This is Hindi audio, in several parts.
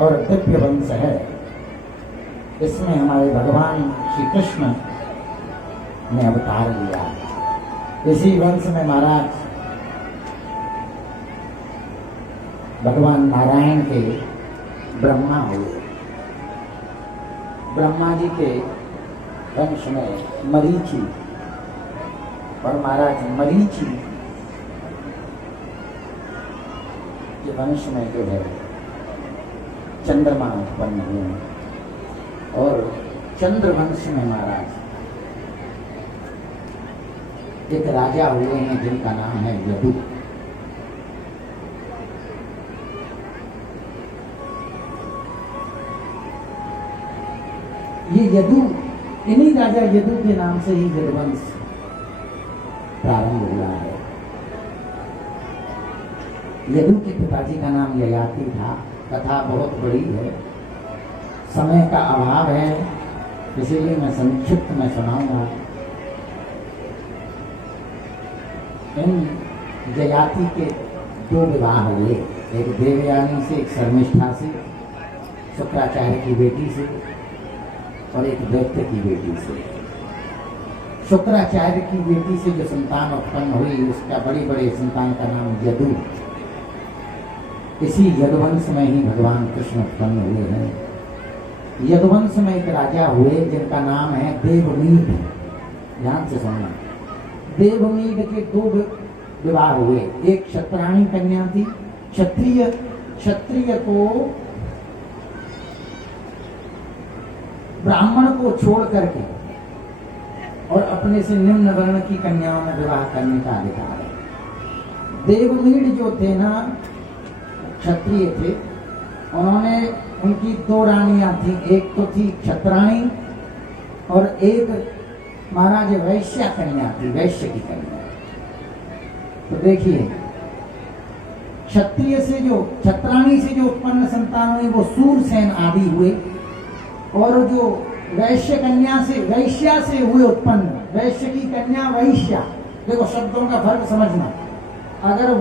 और दिव्य वंश है। इसमें हमारे भगवान श्री कृष्ण ने अवतार लिया। इसी वंश में महाराज भगवान नारायण के ब्रह्मा हुए। ब्रह्मा जी के वंश में मरीचि, और महाराज मरीचि के वंश में जो है चंद्रमा उत्पन्न हुए। और चंद्र वंश में महाराज एक राजा हुए हैं जिनका नाम है यदु। ये यदु, इन्हीं राजा यदु के नाम से ही यदुवंश प्रारंभ हुआ है। यदु के पिताजी का नाम ययाति था। कथा बहुत बड़ी है, समय का अभाव है, इसीलिए मैं संक्षिप्त में सुनाऊंगा। इन ययाति के दो विवाह हुए, एक देवयानी से, एक शर्मिष्ठा से, शुक्राचार्य की बेटी से, और एक दैत्य की बेटी से। शुक्राचार्य की बेटी से जो संतान उत्पन्न हुई उसका बड़े संतान का नाम यदु। इसी यदुवंश में ही भगवान कृष्ण उत्पन्न हुए हैं। यदुवंश में एक राजा हुए जिनका नाम है देवमीड। ध्यान से सुनना, देवमीड के दो विवाह हुए। एक क्षत्राणी कन्या थी। क्षत्रिय को ब्राह्मण को छोड़ करके और अपने से निम्न वर्ण की कन्याओं में विवाह करने का अधिकार है। देवमीड जो थे ना, क्षत्रिय थे। उन्होंने, उनकी दो रानियां थी। एक तो थी क्षत्राणी और एक महाराज वैश्या कन्या थी, वैश्य की कन्या। तो देखिए, क्षत्रिय से जो, क्षत्राणी से जो उत्पन्न संतान हुई वो सूरसेन आदि हुए। और जो वैश्य कन्या से, वैश्या से हुए उत्पन्न, वैश्य की कन्या वैश्या। देखो शब्दों का फर्क समझना। अगर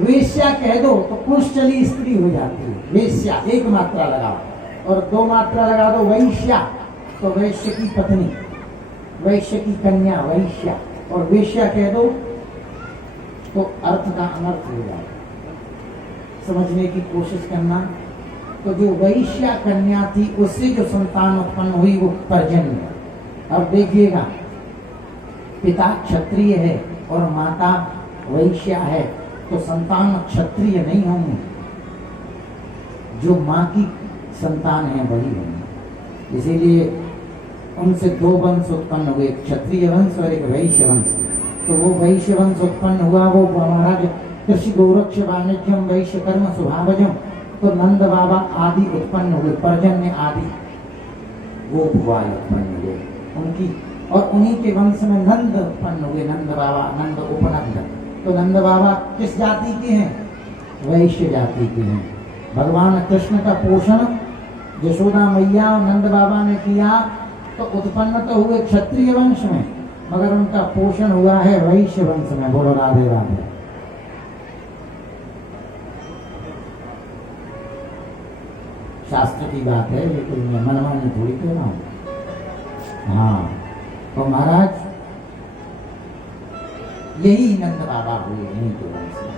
वेश्या कह दो तो पुंसचली स्त्री हो जाती है। वेश्या एक मात्रा लगाओ, और दो मात्रा लगा दो वैश्या, तो वैश्य की पत्नी, वैश्य की कन्या वैश्या। और वेश्या कह दो तो अर्थ का अनर्थ हो जाए। समझने की कोशिश करना। तो जो वैश्या कन्या थी उससे जो संतान उत्पन्न हुई वो पर्जन्य। अब देखिएगा, पिता क्षत्रिय है और माता वैश्या है, तो संतान क्षत्रिय नहीं होंगे, जो माँ की संतान है वही होंगे। इसीलिए उनसे दो वंश उत्पन्न हुए, क्षत्रिय वंश और एक वैश्य वंश। तो वो वैश्य वंश उत्पन्न हुआ, वो महाराज कृषि गोरक्ष वाणिज्यम वैश्य कर्म स्वभावजम। तो नंद बाबा आदि उत्पन्न हुए, पर्जन्य आदि गोप भुआल उत्पन्न हुए उनकी। और उन्हीं के वंश में नंद उत्पन्न हुए, नंद बाबा, नंद उपनंद। तो नंद बाबा किस जाति के हैं? वैश्य जाति के हैं। भगवान कृष्ण का पोषण यशोदा मैया और नंद बाबा ने किया, तो उत्पन्न तो हुए क्षत्रिय वंश में, मगर उनका पोषण हुआ है वैश्य वंश में। बोलो राधे राधे। शास्त्र की बात है, ये कोई मनमानी थोड़ी कह रहा हूं। हाँ, तो महाराज यही नंद बाबा हुए इन्हीं के वंश में।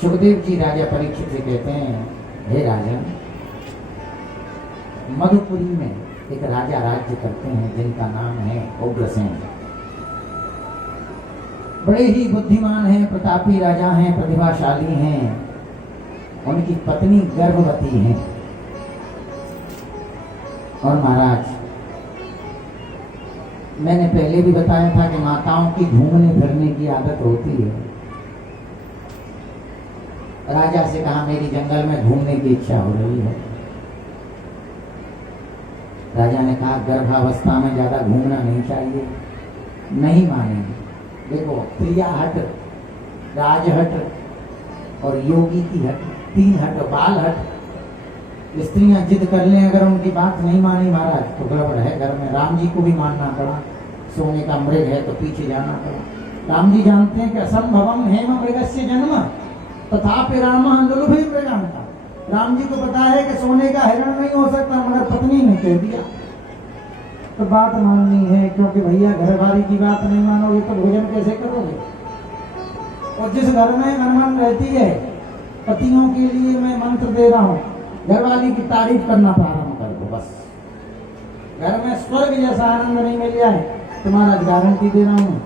सुखदेव जी राजा परीक्षित से कहते हैं, हे राजन, मधुपुरी में एक राजा राज्य करते हैं जिनका नाम है उग्रसेन। बड़े ही बुद्धिमान हैं, प्रतापी राजा हैं, प्रतिभाशाली हैं। उनकी पत्नी गर्भवती है। और महाराज, मैंने पहले भी बताया था कि माताओं की घूमने फिरने की आदत होती है। राजा से कहा, मेरी जंगल में घूमने की इच्छा हो रही है। राजा ने कहा, गर्भावस्था में ज्यादा घूमना नहीं चाहिए। नहीं मानेंगे। देखो, प्रिया हट, राजहट और योगी की हट, तीन हट, बाल हट। स्त्रियां जिद कर लें, अगर उनकी बात नहीं मानी महाराज तो गड़बड़ है घर में। राम जी को भी मानना पड़ा, सोने का मृग है तो पीछे जाना पड़ा। राम जी जानते हैं कि असंभवम हेम मृगस्य जन्म, तथापि राम लुलुभे मृगांता। राम जी को पता है कि सोने का हिरण नहीं हो सकता, मगर पत्नी ने कह दिया तो बात माननी है, क्योंकि भैया घरवाली की बात नहीं मानोगे तो भोजन कैसे करोगे। और जिस घर में मनमन रहती है, पतियों के लिए मैं मंत्र दे रहा हूँ, घरवाली की तारीफ करना प्रारंभ कर दो। बस घर में स्वर्ग जैसा आनंद नहीं मिल जाए, तुम्हारा गारंटी दे रहा हूँ।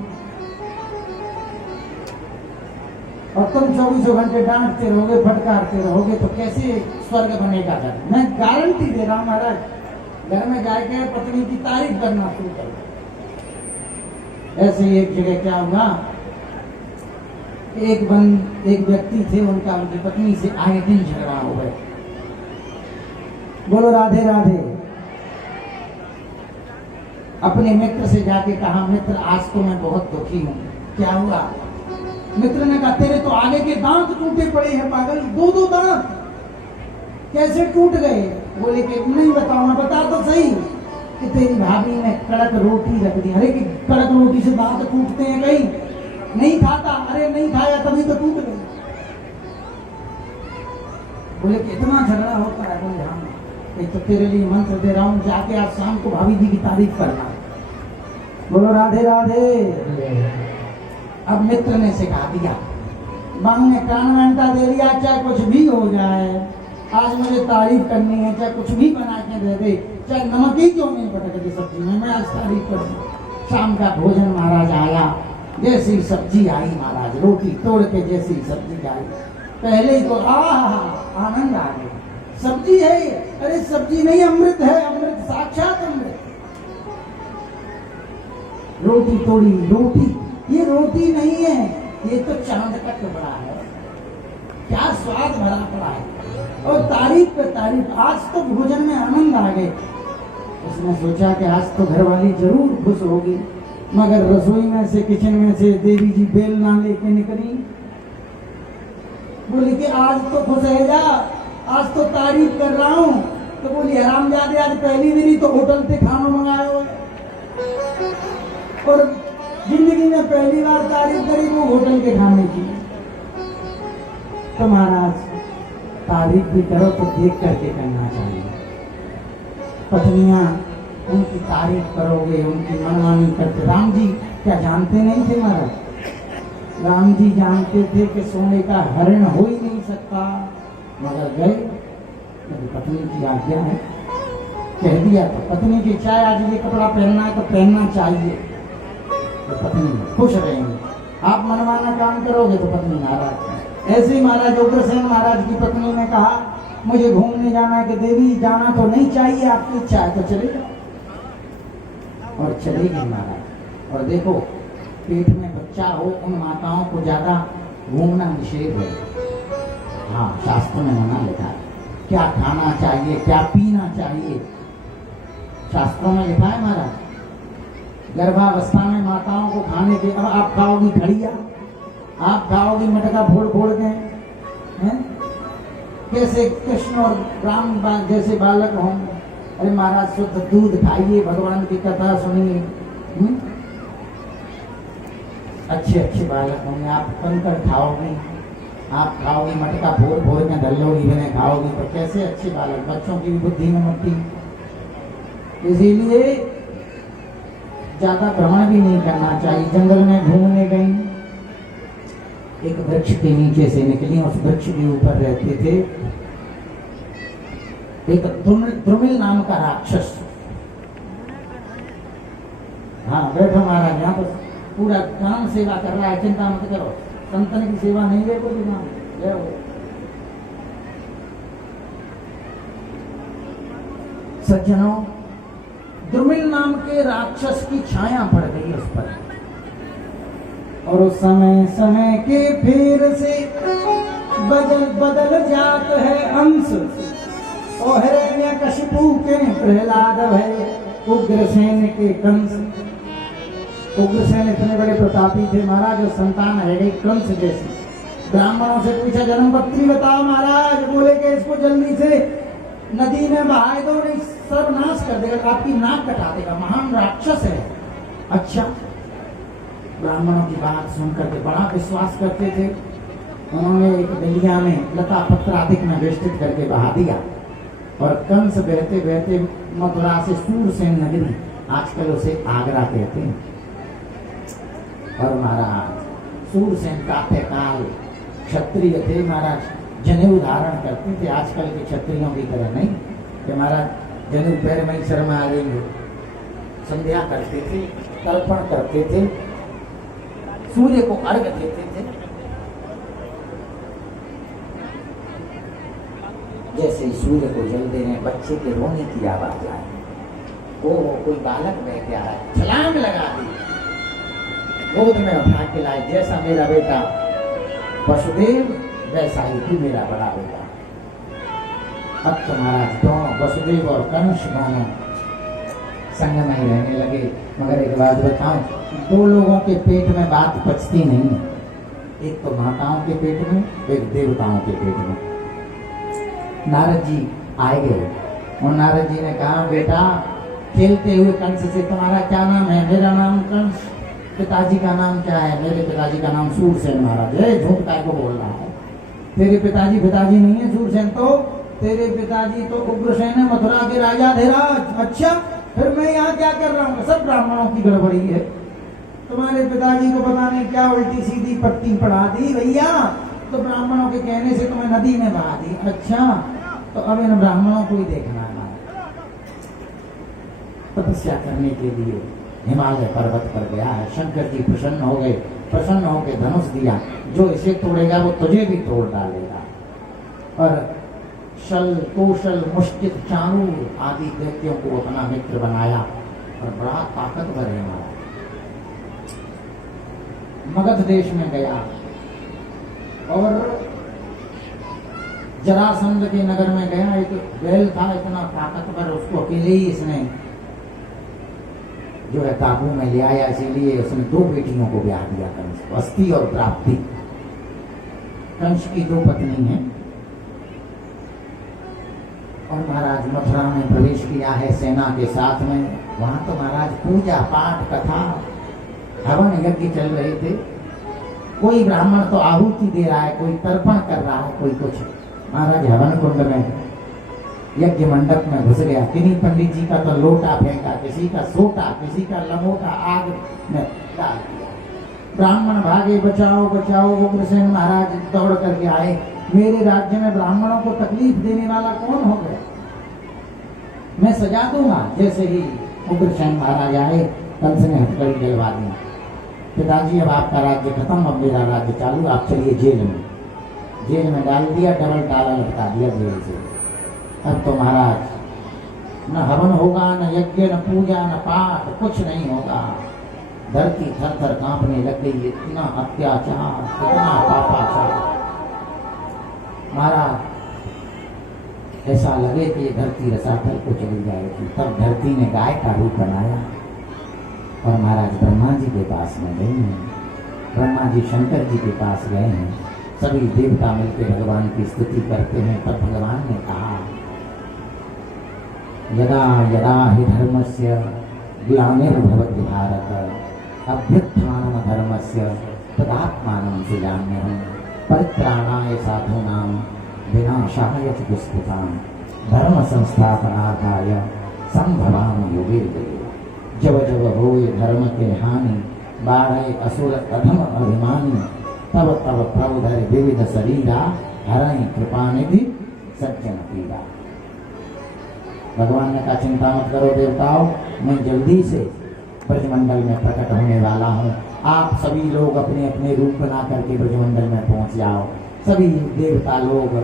और तुम 24 घंटे डांटते रहोगे, फटकारते रहोगे, तो कैसे स्वर्ग बनेगा घर। मैं गारंटी दे रहा हूँ महाराज, घर में जाके पत्नी की तारीफ करना शुरू करो। ऐसे ही एक जगह क्या हुआ, एक व्यक्ति थे, उनकी पत्नी से आए दिन झगड़ा हो गए। बोलो राधे राधे। अपने मित्र से जाके कहा, मित्र आज तो मैं बहुत दुखी हूँ। क्या हुआ? मित्र ने कहा, तेरे तो आगे के दांत टूटे पड़े हैं पागल, 2 दांत कैसे टूट गए? बोले कि नहीं बताऊंगा। बता तो सही। कि तेरी भाभी ने कड़क रोटी रख दी। अरे कि कड़क रोटी से दांत टूटते हैं कहीं? नहीं खाता। अरे नहीं खाया तभी तो टूट गई। बोले कितना झगड़ा होता है? बोले हाँ, तो तेरे लिए मंत्र दे रहा हूँ, जाके आज शाम को भाभी जी की तारीफ करना। बोलो राधे राधे। अब मित्र ने सिखा दिया, मांग ने कान घंटा दे दिया, चाहे कुछ भी हो जाए, आज मुझे तारीफ करनी है, चाहे कुछ भी बना के दे दे, चाहे नमक ही क्यों नहीं पटक दे सब्जी में, मैं आज तारीफ करूँ। शाम का भोजन महाराज आया, जैसी सब्जी आई महाराज, रोटी तोड़ के जैसी सब्जी आई, पहले ही तो आनंद आ गया। सब्जी है, अरे सब्जी नहीं अमृत है, अमृत साक्षात अमृत। रोटी तोड़ी, रोटी ये रोटी नहीं है, ये तो चांद का टुकड़ा है, क्या स्वाद भरा पड़ा है। और तारीफ पे तारीफ, आज तो भोजन में आनंद आ गए। उसने सोचा कि आज तो घरवाली जरूर खुश होगी, मगर रसोई में से, किचन में से देवी जी बेल ना लेके निकली। बोली कि आज तो खुश है जा, आज तो तारीफ कर रहा हूँ। तो बोली हरामजादे, आज पहली दिन तो होटल से खाना मंगाए हो, और जिंदगी में पहली बार तारीफ करी वो होटल के खाने की। तो महाराज तारीफ भी करो तो देख करके करना चाहिए। पत्नियां उनकी तारीफ करोगे, उनकी मनमानी करते। राम जी क्या जानते नहीं थे महाराज? राम जी जानते थे कि सोने का हरण हो ही नहीं सकता, मगर गए, मेरी पत्नी की आज्ञा है, कह दिया। तो पत्नी की इच्छा है, आज ये कपड़ा पहनना है तो पहनना चाहिए, तो पत्नी खुश रहेंगे। आप मनमाना काम करोगे तो पत्नी नाराज। ऐसे ही महाराज उग्रसेन महाराज की पत्नी ने कहा, मुझे घूमने जाना है। कि देवी जाना तो नहीं चाहिए, आपकी इच्छा है तो चले जाओ। और चले गए महाराज। और देखो, पेट में बच्चा हो, उन माताओं को ज्यादा घूमना निषेध है। हाँ, शास्त्र में मना लिखा है, क्या खाना चाहिए, क्या पीना चाहिए, शास्त्रों में लिखा है महाराज। गर्भावस्था में माताओं को खाने के, अब आप खाओगी खड़िया, आप खाओगी मटका फोड़ फोड़ के, हैं? कैसे कृष्ण और राम जैसे बालक हों। अरे महाराज शुद्ध दूध खाइए, भगवान की कथा सुनिए, अच्छे अच्छे बालक होंगे। आप कंकड़ खाओगी, आप खाओगी मटका फोड़ फोड़ के, दल्लोगी बने खाओगी, तो कैसे अच्छे बालक। बच्चों की भी बुद्धि में मट्टी। इसीलिए ज्यादा भ्रमण भी नहीं करना चाहिए। जंगल में घूमने गई, एक वृक्ष के नीचे से निकली, उस वृक्ष के ऊपर रहते थे एक द्रुमिल नाम का राक्षस। हाँ, बैठो महाराज, यहाँ पर पूरा काम सेवा कर रहा है, चिंता मत करो, संतन की सेवा नहीं देखो जय हो। सज्जनों, द्रुमिल नाम के राक्षस की छाया पड़ गई उस पर, और उस समय समय के फेर से बदल जात है अंश। ओ हिरण्यकशिपु के प्रहलाद है, उग्रसेन के कंस। उग्रसेन इतने बड़े प्रतापी थे महाराज, और संतान है गई कंस जैसी। ब्राह्मणों से पूछा, जन्मपत्री बताओ महाराज। बोले कि इसको जल्दी से नदी में बहाए दो, नहीं सर्वनाश कर देगा, आपकी नाक कटा देगा, महान राक्षस है। अच्छा, ब्राह्मणों की बात सुनकर के बड़ा विश्वास करते थे। उन्होंने एक डलिया में लता पत्राधिक में वेष्टित करके बहा दिया और कंस बहते बहते मथुरा से सूरसेन नगरी, आजकल उसे आगरा कहते हैं, और महाराज सूरसेन प्रातःकाल क्षत्रिय थे महाराज, जनेऊ धारण करते थे, आजकल के क्षत्रियों की तरह नहीं कि महाराज जनेऊ पैर में ही शर्मा आ जाएंगे। संध्या करते थे, तर्पण करते थे, सूर्य को अर्घ्य देते थे। जैसे ही सूर्य को जल दे रहे, बच्चे के रोने की आवाज आए, वो कोई बालक बह गया है, छलांग लगा दी, गोद में उठा के लाए, जैसा मेरा बेटा वसुदेव वैसा ही तू मेरा बड़ा बेटा। अब तो महाराज दोनों वसुदेव और कंस दोनों संग में ही रहने लगे। मगर एक बात बताऊं, दो लोगों के पेट में बात पचती नहीं है, एक तो माताओं के पेट में, एक देवताओं के पेट में। नारद जी आए गए और नारद जी ने कहा, बेटा खेलते हुए कंस से तुम्हारा क्या नाम है? मेरा नाम कंस। पिताजी का नाम क्या है? मेरे पिताजी का नाम सूरसेन महाराज है। झूठ काय को बोल रहा है? तेरे पिताजी नहीं है सूरसेन, तो तेरे पिताजी तो उग्रसेन है, मथुरा के राजा धीराज। अच्छा, फिर मैं यहाँ क्या कर रहा हूँ? सब ब्राह्मणों की गड़बड़ी है। तुम्हारे पिताजी को पता नहीं क्या उल्टी सीधी पट्टी पढ़ा दी भैया, तो ब्राह्मणों के कहने से तुम्हें नदी में बहा दी। अच्छा, तो अब इन ब्राह्मणों को ही देखना है। तपस्या करने के लिए हिमालय पर्वत पर गया है। शंकर जी प्रसन्न हो गए, प्रसन्न होकर धनुष दिया, जो इसे तोड़ेगा वो तुझे भी तोड़ डालेगा। और शल, कौशल, मुष्टिक, चाणूर आदि दैत्यों को अपना मित्र बनाया और बड़ा ताकतवर है हमारा। मगध देश में गया और जरासंध के नगर में गया। एक बैल था इतना ताकतवर, उसको अकेले ही इसने जो है काबू में ले आया। इसीलिए उसने दो बेटियों को ब्याह दिया कंस को, अस्ति और प्राप्ति। कंस की दो पत्नी हैं। और महाराज मथुरा में प्रवेश किया है सेना के साथ में। वहां तो महाराज पूजा पाठ, कथा, हवन यज्ञ चल रहे थे। कोई ब्राह्मण तो आहुति दे रहा है, कोई तर्पण कर रहा है, कोई कुछ। महाराज हवन कुंड में, यज्ञ मंडप में घुस गया। किन्हीं पंडित जी का तो लोटा फेंका, किसी का सोटा, किसी का लंगोटा आग में डाल दिया। ब्राह्मण भागे, बचाओ बचाओ। उग्रसेन महाराज दौड़ करके आए, मेरे राज्य में ब्राह्मणों को तकलीफ देने वाला कौन हो गया? मैं सजा दूंगा। जैसे ही उग्रसेन महाराज आए, कंस ने हथकड़ी डलवा दी। पिताजी, अब आपका राज्य खत्म, अब मेरा राज्य चालू, आप चलिए जेल में। जेल में डाल दिया, डबल ताला लटका दिया जेल से। अब तो महाराज न हवन होगा, न यज्ञ, न पूजा, न पाठ, कुछ नहीं होगा। धरती थर थर कांपने लग गई। इतना अत्याचार, इतना पापाचार। महाराज ऐसा लगे कि ये धरती रसातल को चली जाएगी। तब धरती ने गाय का रूप बनाया और महाराज ब्रह्मा जी के पास में गए हैं। ब्रह्मा जी शंकर जी के पास गए हैं। सभी देवता मिलकर भगवान की स्तुति करते हैं। तब भगवान ने कहा, यदा यदा हि धर्मस्य ग्लानिर्भवति भारत, अभ्युत्थानं धर्मस्य तदात्मानं सृजाम्यहम्, परित्राणाय साधूनां विनाशाय च दुष्कृतां, धर्म संस्थापनार्थाय संभवामि युगे युगे। जब जब होए धर्म के हानि, बाढ़े असुर अधम अभिमानी, तब तब प्रभु धरि विविध शरीरा, हरहि कृपानिधि सज्जन पीड़ा। भगवान ने कहा, चिंता मत करो देवताओं, मैं जल्दी से ब्रजमंडल में प्रकट होने वाला हूँ। आप सभी लोग अपने अपने रूप बना करके ब्रजमंडल में पहुंच जाओ। सभी देवता लोग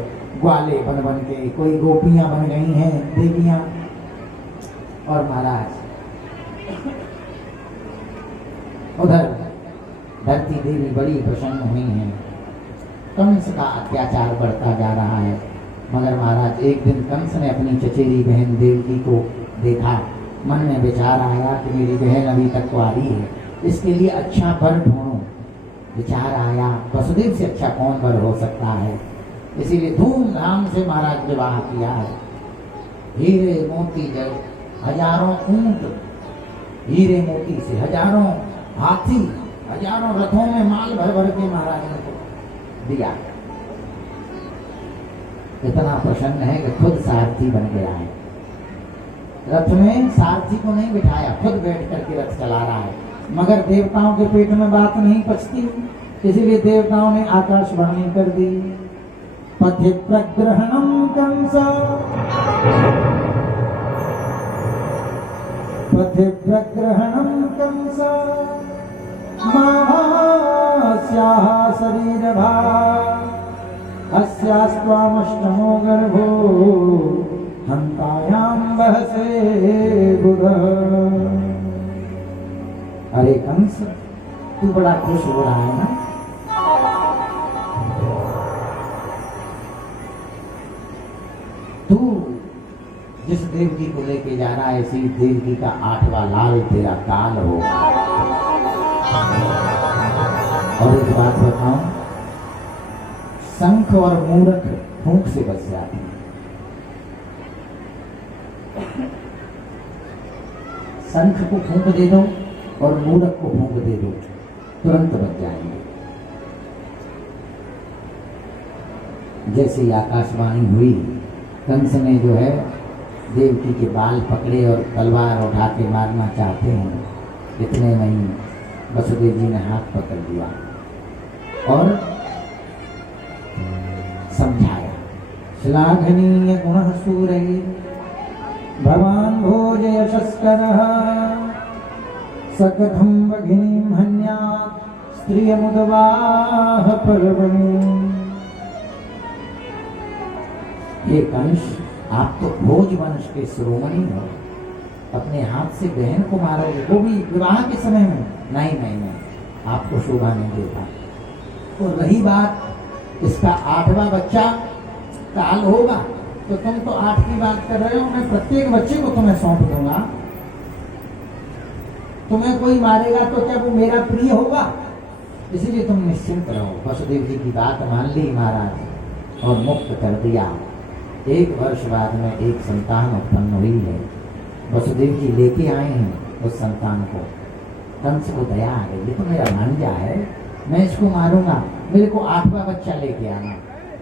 ग्वाले बन बन के, कोई गोपियां बन गई हैं देवियां। और महाराज उधर धरती देवी बड़ी प्रसन्न हुई हैं। कंस का अत्याचार बढ़ता जा रहा है। मगर महाराज एक दिन कंस ने अपनी चचेरी बहन देवकी को देखा। मन में विचार आया कि मेरी बहन अभी तक कुंवारी है, इसके लिए अच्छा वर ढूंढूं। विचार आया, वसुदेव से अच्छा कौन वर हो सकता है। इसीलिए धूमधाम से महाराज विवाह किया है। हीरे मोती जल, हजारों ऊंट हीरे मोती से, हजारों हाथी, हजारों रथों में माल भर भर के महाराज ने को दिया। इतना प्रसन्न है कि खुद सारथी बन गया है। रथ में सारथी को नहीं बिठाया, खुद बैठ करके रथ चला रहा है। मगर देवताओं के पेट में बात नहीं पचती, इसीलिए देवताओं ने आकाशवाणी कर दी, पथि प्रग्रहणम कंस, पथि प्रग्रहणम कंस, मास्याः शरीरभार, अस्यास्त्वामष्टमो गर्भो, हन्तायां वहसे बुधः। अरे कंस, तू बड़ा खुश हो रहा है ना? तू जिस देवकी को लेके जा रहा है, इसी देवकी का 8वां लाल तेरा काल होगा। और एक बात बताऊं, शंख और मूरख फूंक से बच जाती है। शंख को फूंक दे दो और मूरख को फूंक दे दो, तुरंत बच जाएंगे। जैसे आकाशवाणी हुई, कंस ने जो है देवकी के बाल पकड़े और तलवार उठा के मारना चाहते हैं। इतने में ही वसुदेव जी ने हाथ पकड़ दिया और समझाया, श्लाघनीय गुणः सूरये भवान् भोज यशस्करः, सकथं भगिनीं हन्यात् स्त्रियमुदवाह पर्वणि। ये कंस, आप तो भोज वंश के शिरोमणि हो, अपने हाथ से बहन को मारोगे, वो भी विवाह के समय में? नहीं नहीं नहीं, आपको शोभा नहीं देता। और रही बात इसका 8वां बच्चा काल होगा, तो तुम तो 8 की बात कर रहे हो, मैं प्रत्येक बच्चे को तुम्हें सौंप दूंगा। तुम्हें कोई मारेगा तो क्या वो मेरा प्रिय होगा? इसीलिए तुम निश्चिंत रहो। वसुदेव जी की बात मान ली महाराज और मुक्त कर दिया। 1 वर्ष बाद में एक संतान उत्पन्न हुई है। वसुदेव जी लेके आए हैं उस संतान को। कंस को दया आ गई, ये तो मेरा भांजा है, मैं इसको मारूंगा, मेरे को 8वां बच्चा लेके आना।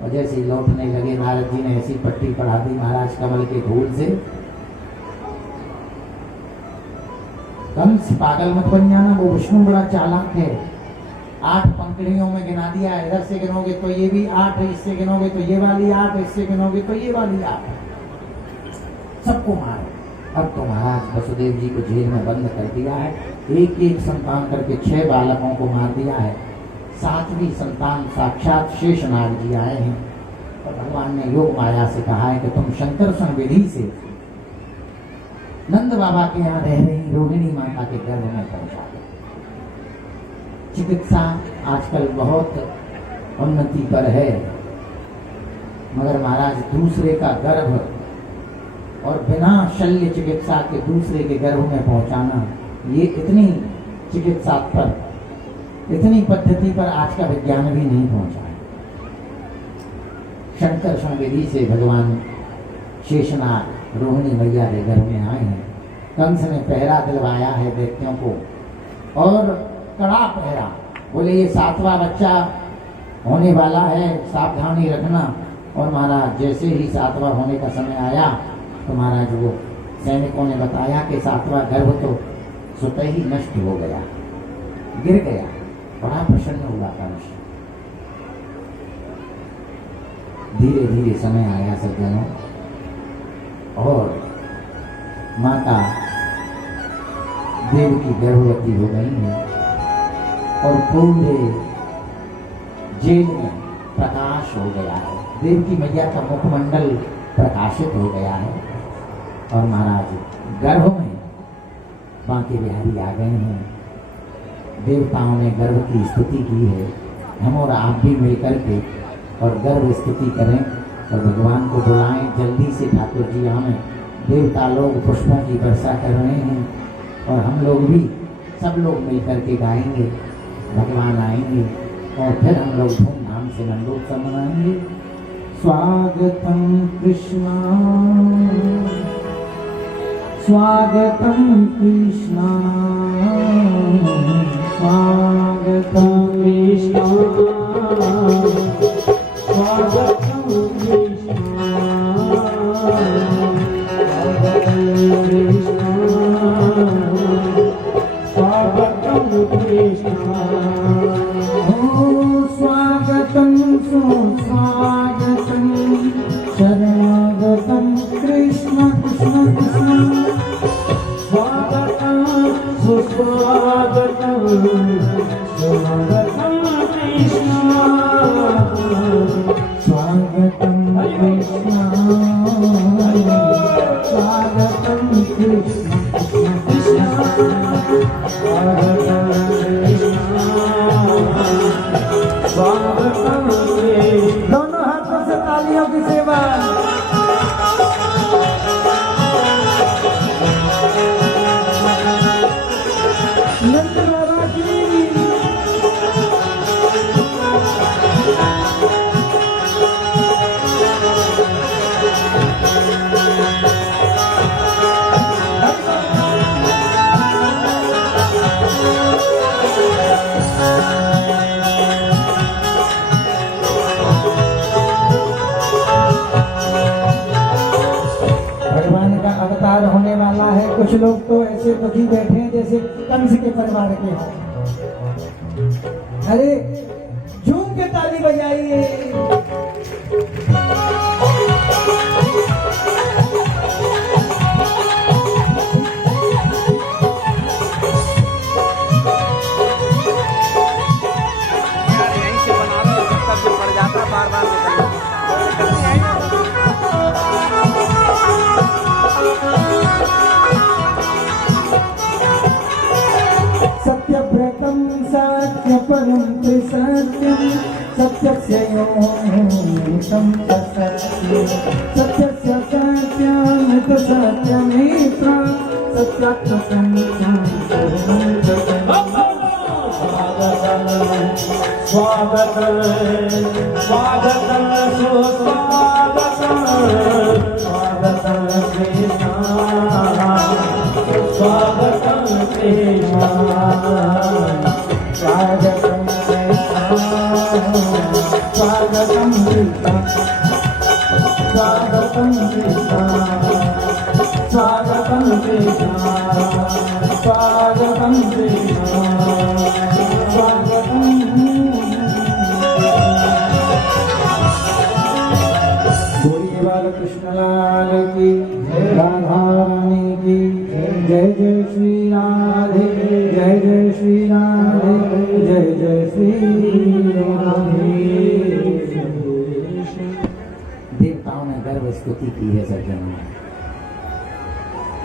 और जैसे ही लौटने लगे, नारद जी ने ऐसी पट्टी पढ़ा दी महाराज कमल के फूल से, कंस पागल मत बन जाना, वो विष्णु बड़ा चालाक है। 8 पंखुड़ियों में गिना दिया है, इधर से गिनोगे तो ये भी 8, इससे गिनोगे तो ये वाली 8, इससे गिनोगे तो ये वाली 8, सबको मारो। अब तो महाराज वसुदेव जी को जेल में बंद कर दिया है। एक एक संतान करके 6 बालकों को मार दिया है। 7वीं संतान साक्षात शेषनाग जी आए हैं और भगवान ने योग माया से कहा है कि तुम शंकर विधि से नंद बाबा के यहाँ रह रही रोहिणी माता के गर्भ में पहुंचा दो। चिकित्सा आजकल बहुत उन्नति पर है, मगर महाराज दूसरे का गर्भ और बिना शल्य चिकित्सा के दूसरे के गर्भ में पहुंचाना, ये इतनी चिकित्सा पर, इतनी पद्धति पर आज का विज्ञान भी नहीं पहुंचा है। शंकर संविधि से भगवान शेषनाग रोहिणी मैया के गर्भ में आए हैं। कंस ने पहरा दिलवाया है व्यक्तियों को, और कड़ा पहरा, बोले ये 7वां बच्चा होने वाला है, सावधानी रखना। और महाराज जैसे ही 7वां होने का समय आया तो महाराज वो सैनिकों ने बताया कि 7वां गर्भ तो स्वतः ही नष्ट हो गया, गिर गया। बड़ा प्रसन्न हुआ कंस। धीरे धीरे समय आया सज्जनों, और माता देवकी गर्भवती हो गई है और पूरे जेल में प्रकाश हो गया है। देवकी मैया का मुखमंडल प्रकाशित हो गया है और महाराज गर्भ में बांके बिहारी आ गए हैं। देवताओं ने गर्भ की स्तुति की है, हम और आप भी मिलकर के और गर्भ स्तुति करें और भगवान को बुलाएं। जल्दी से ठाकुर जी हमें, देवता लोग पुष्पों की वर्षा कर रहे हैं और हम लोग भी, सब लोग मिलकर के गाएंगे, भगवान आएंगे और फिर हम लोग धूमधाम से नंदोत्सव मनाएंगे। स्वागतम कृष्णा, स्वागतम कृष्णा, स्वागतम कृष्णा, स्वागतम कृष्णा। दोनों हाथों से तालियों की सेवा। नंद बाबा की भगवान का अवतार होने वाला है। कुछ लोग तो ऐसे दुखी बैठे हैं जैसे कंस के परिवार के हों। अरे झूम के ताली बजाइए। यहीं से बना रहे हैं, सब जो पड़ जाता है बार बार सत्यव्रतं सत्यपरं त्रिसत्यं सत्यस्य योनितं सत्यं सत्यस्य सत्यमृतसत्यमेत्र सत्यात्मकं स्वागतम स्वागतम सुस्वागतम स्वागतम कृष्ण स्वागतम कृष्ण स्वागतं स्वागतं स्वागतं स्वागतम कृष्ण स्वागतम कृष्ण स्वागतं बोलिए बालकृष्ण लाल की राधा रानी की जय जय श्री राधे जय जय श्री राधे जय जय श्री राधे। देवताओं ने गर्व स्तुति की है सज्जनों।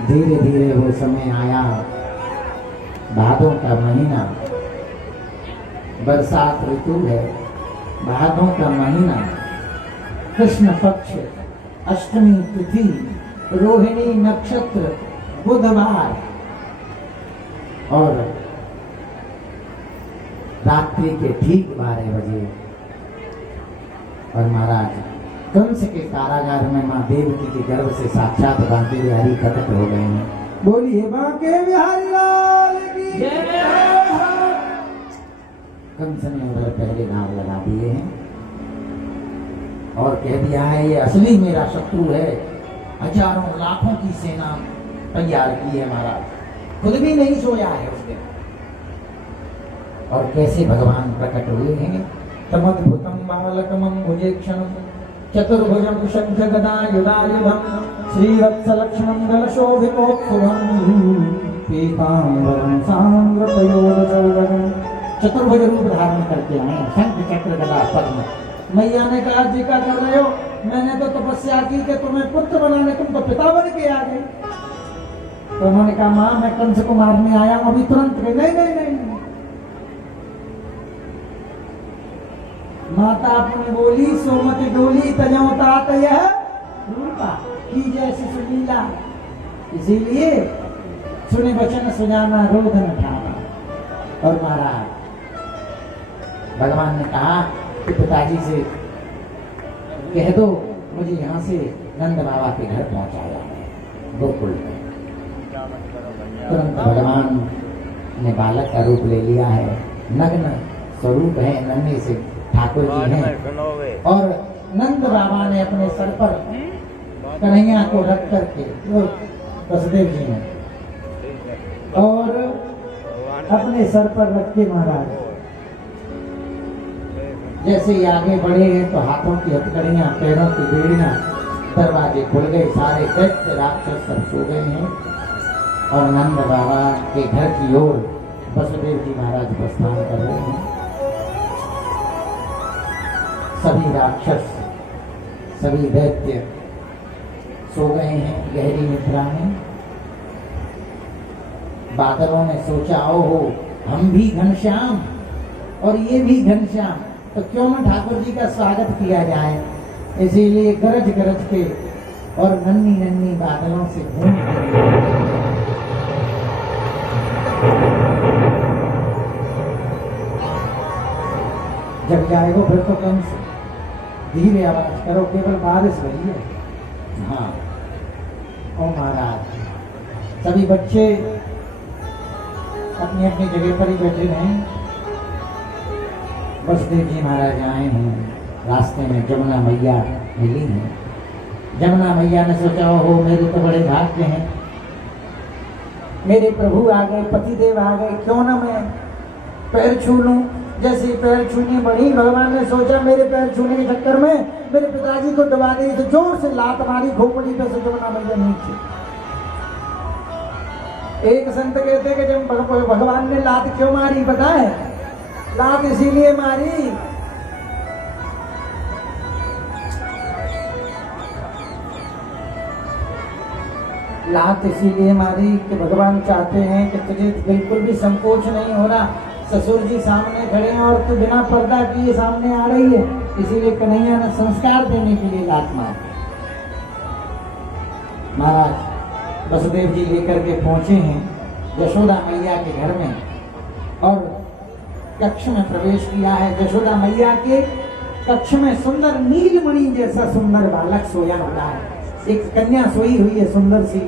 धीरे धीरे वो समय आया, भादों का महीना, बरसात ऋतु है, भादों का महीना, कृष्ण पक्ष, अष्टमी तिथि, रोहिणी नक्षत्र, बुधवार और रात्रि के ठीक 12 बजे। और महाराज कंस के कारागार में माँ देवकी के गर्भ से साक्षात बांके बिहारी प्रकट हो गए हैं। बोलिए बांके बिहारी लाल की जय। कंस ने उधर पहले नाम लगा दिए हैं और कह दिया है ये असली मेरा शत्रु है। हजारों लाखों की सेना तैयार की है महाराज, खुद भी नहीं सोया है उस दिन। और कैसे भगवान प्रकट हुए हैं। तमद्भुतम बालकमं भुजेक्षणं चतुर्भुजं शंख गदा युधायुधं श्रीवत्सलक्ष्मणं गलशोभितोत्सुभं पीताम्बरं सांद्रपयोधसौभगं। चतुर्भुज रूप धारण करके आए, शंख चक्र गदा पद्म। मैया ने कहा जी क्या कर रहे हो? मैंने तो तपस्या की कि तुम्हें पुत्र बनाने, तुम तो पिता बन के आ गए। तो उन्होंने कहा माँ मैं कंस को मारने आया हूं। अभी तुरंत गए नहीं नहीं नहीं। माता अपनी बोली सोमति डोली तजवतात यह रूपा की जैसी सुनीला। इसीलिए सुने वचन सुजाना रोध न ठाना। और महाराज भगवान ने कहा कि पिताजी से कह दो मुझे यहाँ से नंद बाबा के घर पहुंचाया है गोकुल में। तुरंत भगवान ने बालक का रूप ले लिया है, नग्न स्वरूप है, नन्हे से ठाकुर जी हैं। और नंद बाबा ने अपने सर पर कन्हैया को रख करके, वसुदेव जी ने, और अपने सर पर रख के महाराज जैसे ही आगे बढ़े हैं तो हाथों की हथकड़ियां, पैरों की बेड़ियां, दरवाजे खुल गए, सारे दैत्य राक्षस सब सो गए हैं। और नंद बाबा के घर की ओर वसुदेव जी महाराज प्रस्थान कर रहे हैं। सभी राक्षस सभी दैत्य सो गए हैं गहरी निद्रा में। बादलों ने सोचा ओहो हम भी घनश्याम और ये भी घनश्याम, तो क्यों न ठाकुर जी का स्वागत किया जाए। इसीलिए गरज गरज के और नन्ही नन्ही बादलों से घूम जब जाएगो फिर तो कम से धीरे आवाज करो, केवल बारिश रही है। हाँ ओ महाराज, सभी बच्चे अपनी अपनी जगह पर ही बैठे रहे। वसुदेव जी महाराज आए हैं, रास्ते में जमुना मैया मिली हैं। जमुना मैया ने सोचा हो मेरे तो बड़े भाग्य हैं, मेरे प्रभु आ गए, पतिदेव आ गए, क्यों ना मैं पैर छू लूं। जैसे ही पैर छूने बढ़ी, भगवान ने सोचा मेरे पैर छूने के चक्कर में मेरे पिताजी को दबा दी, तो जोर से लात मारी खोपड़ी पे से जमुना मैया नीचे। एक संत कहते कि जब भगवान ने लात क्यों मारी पता है? लात इसीलिए मारी लात इसीलिए मारी कि भगवान चाहते हैं कि तुझे बिल्कुल भी संकोच नहीं हो रहा, ससुर जी सामने खड़े हैं और तू बिना पर्दा किए सामने आ रही है, इसीलिए कन्हैया ने संस्कार देने के लिए लात मार। महाराज वसुदेव जी लेकर के पहुंचे हैं यशोदा मैया के घर में और कक्ष में प्रवेश किया है। यशोदा मैया के कक्ष में सुंदर नीलमणि जैसा सुंदर बालक सोया हुआ है, एक कन्या सोई हुई है सुंदर सी,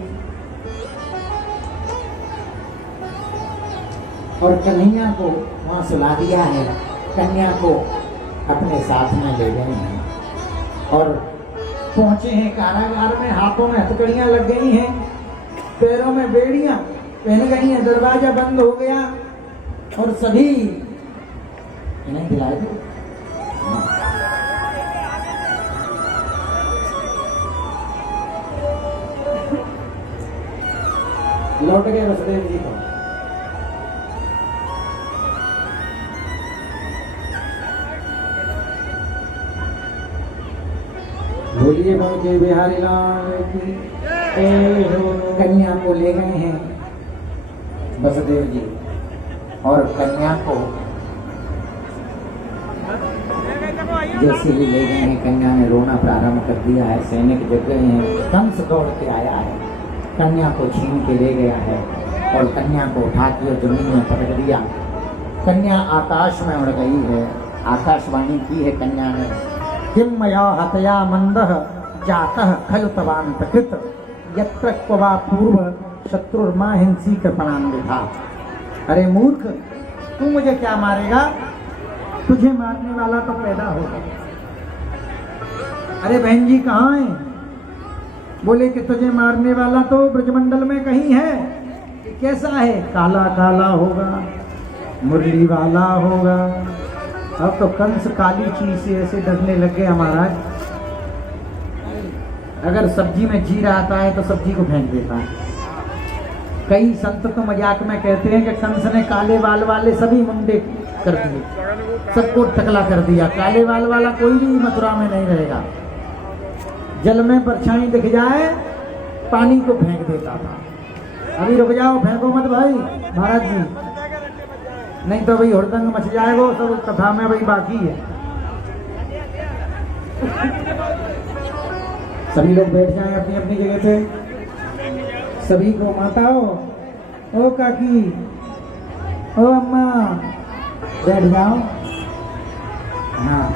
और कन्हैया को वहां सुला दिया है। कन्या को अपने साथ में ले गए हैं और पहुंचे हैं कारागार में। हाथों में हथकड़ियां लग गई हैं, पैरों में बेड़ियां पहन गई हैं, दरवाजा बंद हो गया और सभी नहीं दिलाए थे। लौट गए वसुदेव जी को। बोलिए बांके बिहारी लाल की। कन्या को ले गए हैं वसुदेव जी और कन्या को जैसे ही ले गए हैं कन्या ने रोना प्रारंभ कर दिया है। सैनिक जग गए हैं, कंस दौड़ के आया है, कन्या को छीन के ले गया है और कन्या को उठा के जमीन में पटक दिया। कन्या आकाश में उड़ गई है। आकाशवाणी की है कन्या ने, किम मया हतया मंदः जातः खलु तवान्तकृत यत्र क्वा पूर्व शत्रुर्मा हिंसी कृपणान्विता। अरे मूर्ख, तू मुझे क्या मारेगा? तुझे मारने वाला तो पैदा होगा। अरे बहन जी कहाँ है? बोले कि तुझे मारने वाला तो ब्रजमंडल में कहीं है। कैसा है? काला काला होगा, मुरली वाला होगा। अब तो कंस काली चीज से ऐसे डरने लग गया महाराज, अगर सब्जी में जीरा आता है तो सब्जी को फेंक देता है। कई संत तो मजाक में कहते हैं कि कंस ने काले बाल वाले सभी मुंडे कर दिए, सबको टकला कर दिया। काले बाल वाला कोई भी मथुरा में नहीं रहेगा। जल में परछाई दिख जाए पानी को फेंक देता था। अभी रुक जाओ, फेंको मत भाई महाराज जी, नहीं तो भाई हुड़दंग मच जाएगा। सब कथा में भाई बाकी है। सभी लोग बैठ जाएं अपनी अपनी जगह पे। सभी को माताओं, ओ काकी, ओ अम्मा, बैठ जाओ। हाँ,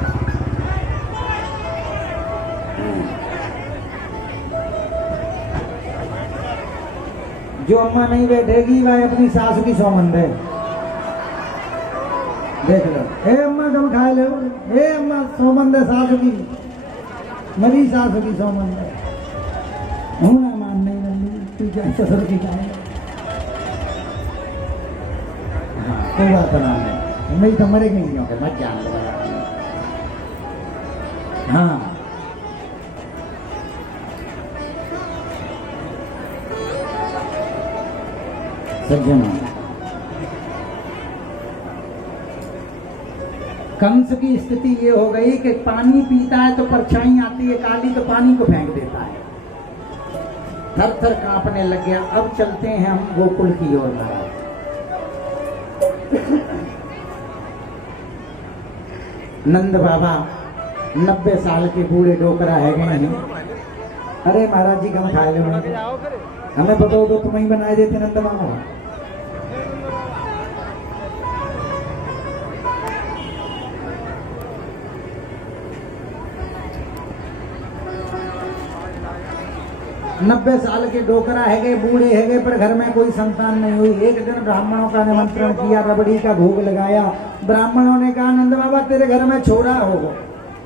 जो अम्मा नहीं बैठेगी वह अपनी सास की सौमंद है। देख लो, ए अम्मा तुम खा लो, ए अम्मा सौमंद है सास की, मेरी सास की सौमंद है। हूँ ना मान नहीं बंदी, तू क्या ससुर की खाए? हाँ, कोई बात ना है, नहीं तो मरेगी नहीं होगा, मत जान लो। हाँ, सज्जनों, कंस की स्थिति ये हो गई कि पानी पीता है तो परछाई आती है काली तो पानी को फेंक देता है, थर थर कांपने लग गया। अब चलते हैं हम गोकुल की ओर महाराज। नंद बाबा 90 साल के बूढ़े डोकरा है गए हैं। अरे महाराज जी कम खा लो, हमें बताओ तो तुम्हें बनाए देते नंद बाबा। नब्बे साल के डोकरा है गए, बूढ़े है गए, पर घर में कोई संतान नहीं हुई। एक दिन ब्राह्मणों का निमंत्रण किया, रबड़ी का भोग लगाया। ब्राह्मणों ने कहा नंद बाबा तेरे घर में छोरा होगा।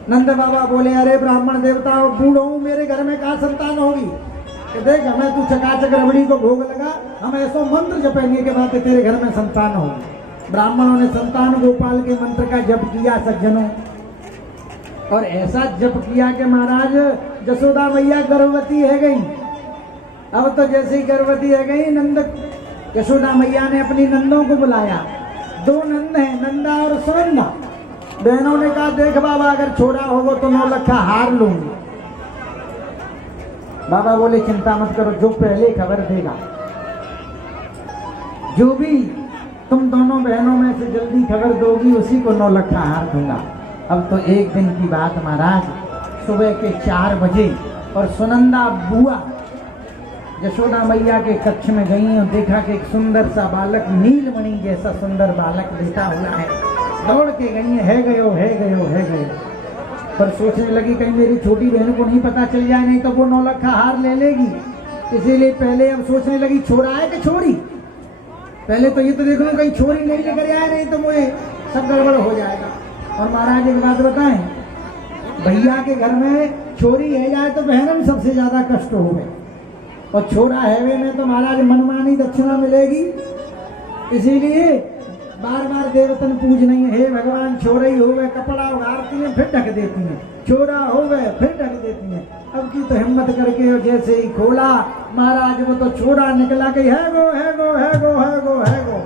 नंद बाबा बोले अरे ब्राह्मण देवता बूढ़ो हूँ, मेरे घर में कहाँ संतान होगी। कि देख हमें तू चकाचक रबड़ी को भोग लगा, हम ऐसा मंत्र जपेंगे के बाद तेरे घर में संतान होगी। ब्राह्मणों ने संतान गोपाल के मंत्र का जप किया सज्जनों, और ऐसा जप किया कि महाराज जसोदा मैया गर्भवती है गई। अब तो जैसे ही गर्भवती है गई, नंद यशोदा मैया ने अपनी नंदों को बुलाया। 2 नंद हैं, नंदा और सुनंदा। बहनों ने कहा देख बाबा अगर छोरा होगा तो 9 लक्खा हार लूंगी। बाबा बोले चिंता मत करो, जो पहले खबर देगा, जो भी तुम दोनों बहनों में से जल्दी खबर दोगी उसी को 9 लक्खा हार दूंगा। अब तो एक दिन की बात महाराज, सुबह के 4 बजे, और सुनंदा बुआ यशोदा मैया के कक्ष में गई और देखा कि एक सुंदर सा बालक, नीलमणि जैसा सुंदर बालक लेटा हुआ है। दौड़ के गई है गयो है गयो है गयो, पर सोचने लगी कहीं मेरी छोटी बहन को नहीं पता चल जाए, नहीं तो वो 9 लक्खा हार ले लेगी। इसीलिए पहले अब सोचने लगी छोरा है कि छोरी, पहले तो ये तो देख लो कहीं छोरी नहीं लेकर आए, नहीं तो मुझे सब गड़बड़ हो जाएगा। और महाराज एक बात बताएं, भैया के घर में छोरी है जाए तो बहन सबसे ज्यादा कष्ट हो गए, और छोरा हैवे में तो महाराज मनमानी दक्षिणा मिलेगी। इसीलिए बार बार देवतन पूज नहीं है, हे भगवान छोरा ही हो गए, कपड़ा उगारती है फिर ढक देती हैं, छोरा हो गए फिर ढक देती हैं। अब की तो हिम्मत करके और जैसे ही खोला महाराज वो तो छोरा निकला कि है गो है गो है गो है गो है गो,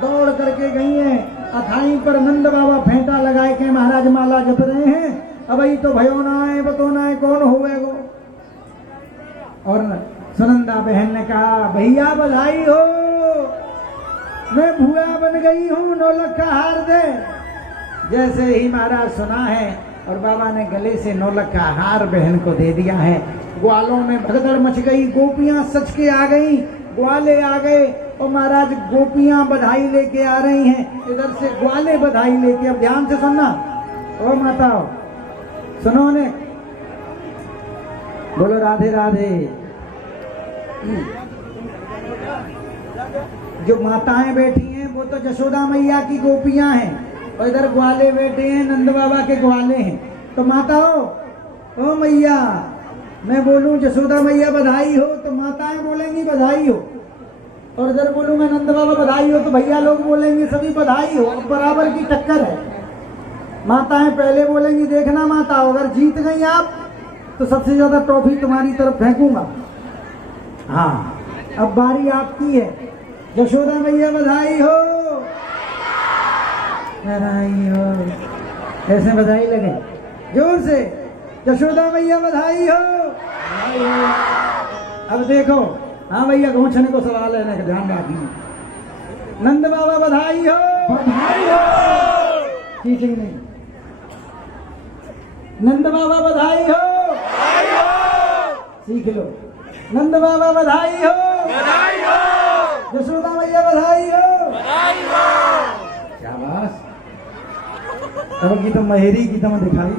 दौड़ करके गई है। अथाई पर नंद बाबा फेंटा लगाए के महाराज माला जप रहे हैं। अब ही तो भयो ना है बतो ना है कौन होवे गो। और सुनंदा बहन ने कहा भैया बधाई हो, मैं भुआ बन गई हूँ, 9 लक्खा हार दे। जैसे ही महाराज सुना है और बाबा ने गले से 9 लक्खा हार बहन को दे दिया है। ग्वालों में भगदड़ मच गई, गोपियां सच के आ गई, ग्वाले आ गए, और महाराज गोपियां बधाई लेके आ रही हैं, इधर से ग्वाले बधाई लेके। अब ध्यान से सुनना, ओ माताओं सुनो ने, बोलो राधे राधे। जो माताएं बैठी हैं वो तो जशोदा मैया की गोपियां हैं, और इधर ग्वाले बैठे हैं नंद बाबा के ग्वाले हैं। तो माताओं ओ मैया, मैं बोलूं जशोदा मैया बधाई हो तो माताएं बोलेंगी बधाई हो, और इधर बोलूंगा नंद बाबा बधाई हो तो भैया लोग बोलेंगे सभी बधाई हो। बराबर की टक्कर है। माताएं पहले बोलेंगी देखना माताओं, अगर जीत गई आप तो सबसे ज्यादा ट्रॉफी तुम्हारी तरफ फेंकूंगा। हाँ अब बारी आपकी है। यशोदा मैया बधाई हो, बधाई हो, ऐसे बधाई लगे जोर से, यशोदा मैया बधाई हो। अब देखो, हाँ भैया घूंचने को सवाल है ना, ध्यान रखिए। नंद बाबा बधाई हो, बधाई हो, ठीक नहीं। नंद बाबा बधाई हो, बधाई हो, सीख लो। नंद बाबा बधाई हो, बधाई हो, यशोदा मैया बधाई हो, बधाई हो। शाबाश, अब की तो महेरी की तो दिखाई।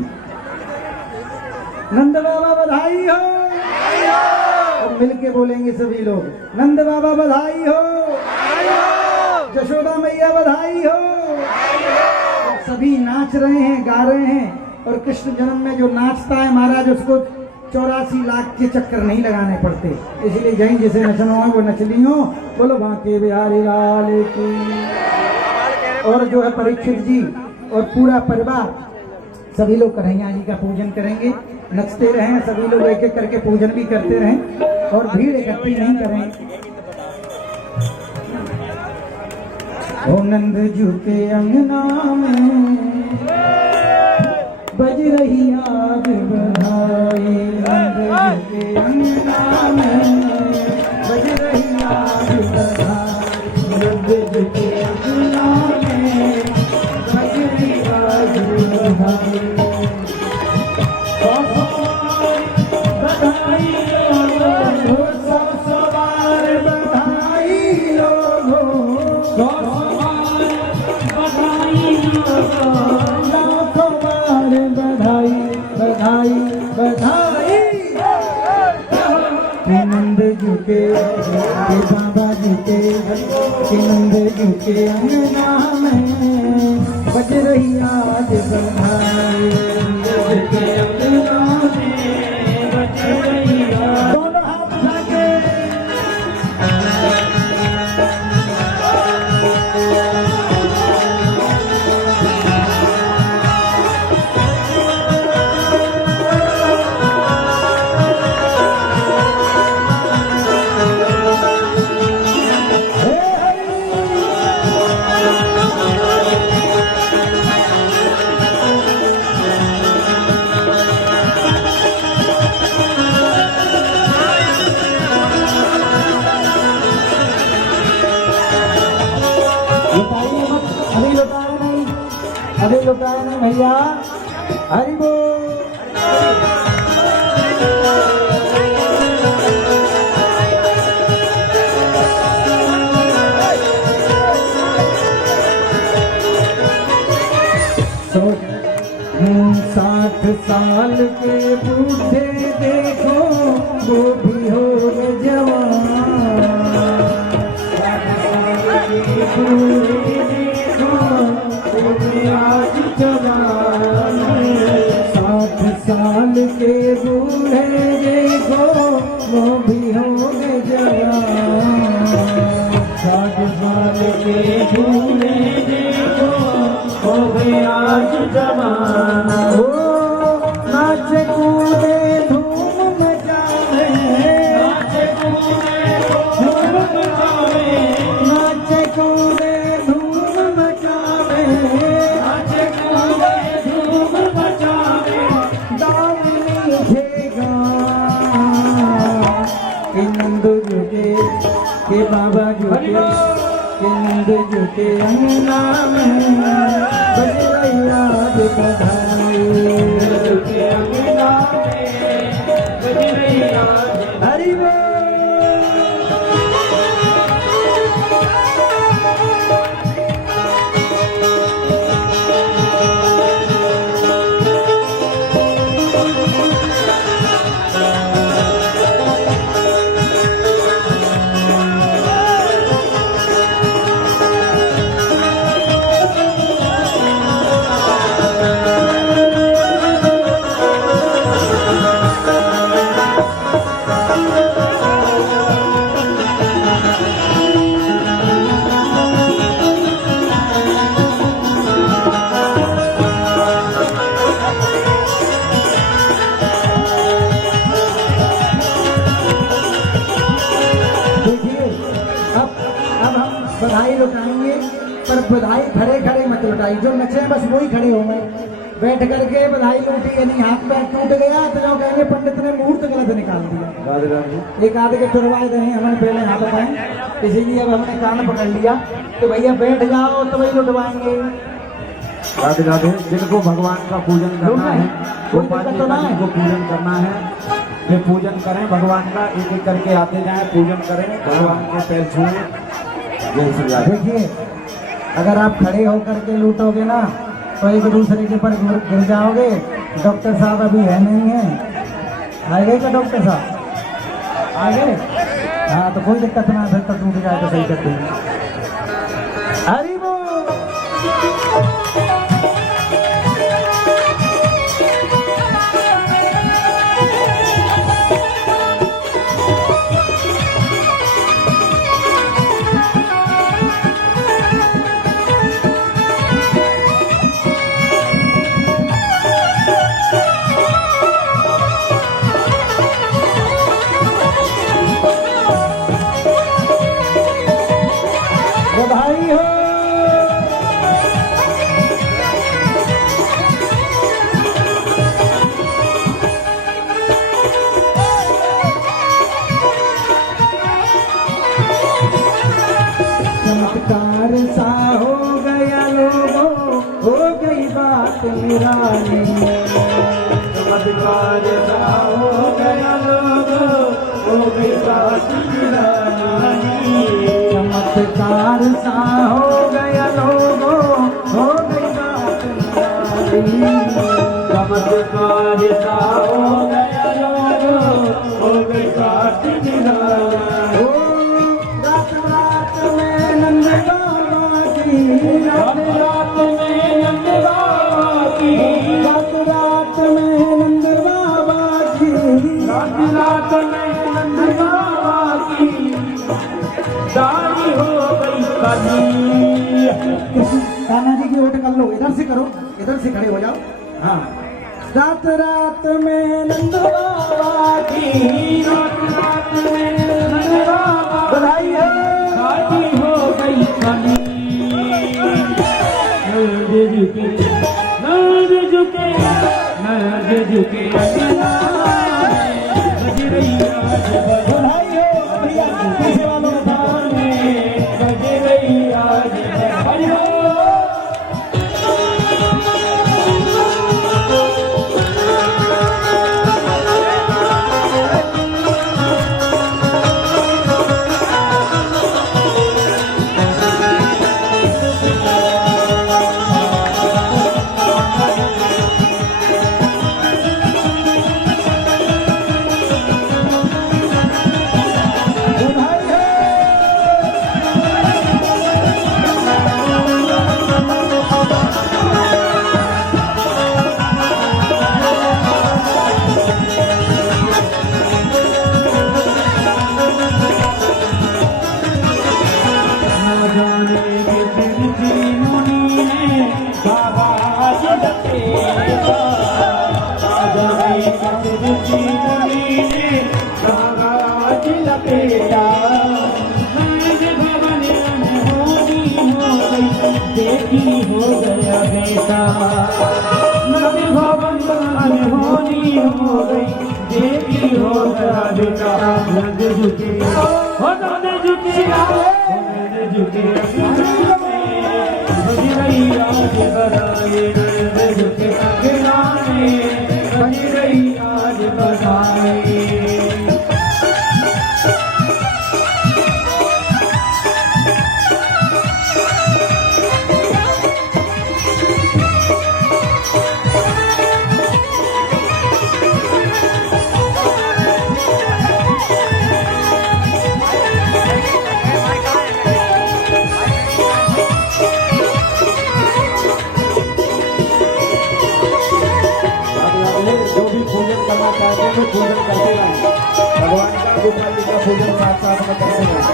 नंद बाबा बधाई हो, बधाई हो, और मिलके बोलेंगे सभी लोग नंद बाबा बधाई हो, बधाई हो, यशोदा मैया बधाई हो, बधाई हो। सभी नाच रहे हैं, गा रहे हैं, और कृष्ण जन्म में जो नाचता है महाराज उसको 84 लाख के चक्कर नहीं लगाने पड़ते। इसलिए जहीं जिसे नचना हो वो नच ली हो। बोलो बांके बिहारी लाल की। और जो है परीक्षित जी और पूरा परिवार सभी लोग कन्हैया जी का पूजन करेंगे। नचते रहें सभी लोग, एक एक करके पूजन भी करते रहें, और भीड़ इकट्ठी नहीं करें। ओ नंद जू के अंगना में बज रही आज बधाई नंद जी के अंगना में, बज रही आज बधाई नंद जी के अंगना में, बज रही आज बधाई। बधाई लोगो, सौ सौ बार बधाई लोगो, सौ सौ बार बधाई लोगो, लाखों बार बधाई बधाई बधाई। नंद जी के बाबा जी के नंद जी के अंगना में, बज रही आज बधाई नंद जी के अंगना में, बज रही आज। दोनों हाथ उठा के लुटाइए मत, अभी लुटाए नहीं, अभी लुटाए नहीं भैया। हरि बोल। साठ साल के बूढ़े देखो वो भी हो गए जवान, 60 साल के बूढ़े देखो वो भी आज जवान, 60 साल के बूढ़े देखो वो भी हो गए जवान, 60 साल के बूढ़े देखो वो भी आज जवान। नाच कूदे धूम मचावे, नाच कूदे धूम मचावे, नाच कूदे धूम मचावे, नाच कूदे धूम मचावे, दाम लीजिएगा कि नंद जुटे कि बाबा जुटे कि नंद जुटे अंगना में, बज रही आज बधाई नंद के अंगना में, बज रही आज। हरि बोल। बधाई लुटाएंगे, पर बधाई खड़े खड़े मत लुटाई, जो नचे बस वही खड़े हो गए। बैठ करके बधाई लूटी यानी हाथ पैर टूट गया तो जो कहेंगे पंडित ने मुहूर्त गलत निकाल दिया। एक आधे के तुरवाए रहे हमने पहले हाथ पाए, इसीलिए अब हमने कान पकड़ लिया तो भैया बैठ जाओ तो वही लुटवाएंगे। राधे राधे। जिनको भगवान का पूजन करना है, कोई दिक्कत तो ना है। को पूजन करना है, वे पूजन करें भगवान का, एक एक करके आते जाएं, पूजन करें, भगवान के पैर छुए। जय श्री राधे। देखिए अगर आप खड़े होकर के लूटोगे ना तो एक दूसरे के पर गिर जाओगे। डॉक्टर साहब अभी है नहीं है, आएंगे क्या डॉक्टर साहब? आ गए? हाँ तो कोई दिक्कत ना, फिर तो टूट जाए तो सही करते हैं। हरि बोल। बधाई हो चमत्कार सा हो गया लोगों, हो गई बात निराली। चमत्कार सा हो गया लोगों, हो गई बात निराली। ओ रात रात में नंद बाबा की, रात रात में नंद बाबा की, रात रात में नंद बाबा की, रात रात में नंद बाबा की दाढ़ी हो गई काली। कान्हा जी की ओट कर लो, इधर से करो, इधर से खड़े हो जाओ। हाँ, रात रात में नंद बाबा की, रात रात में नंद बाबा बधाई हो। दाढ़ी हो गई काली। नंद झुके, नंद झुके, नंद झुके बज रही आज बधाई हो भैया, कैसे वालों बताने बज रही आज बज हो। बधाई हो। न जाने किस मुनि ने बाबा जी लपेटा। न जाने किस मुनि ने बाबा जी लपेटा। नंद भवन अनहोनी हो गई, देखी हो गया बेटा। नंद भवन अनहोनी हो गई, देखी हो गया बेटा। नंद झुके, हो नंद झुके, नंद झुके बज रही आज बधाई। नंद झुके गिराने बज रही आज बधाई। जो भी पूजन करना चाहते हैं वो पूजन करते रहें। भगवान का गोपाल जी का पूजन साथ साथ में करते रहें।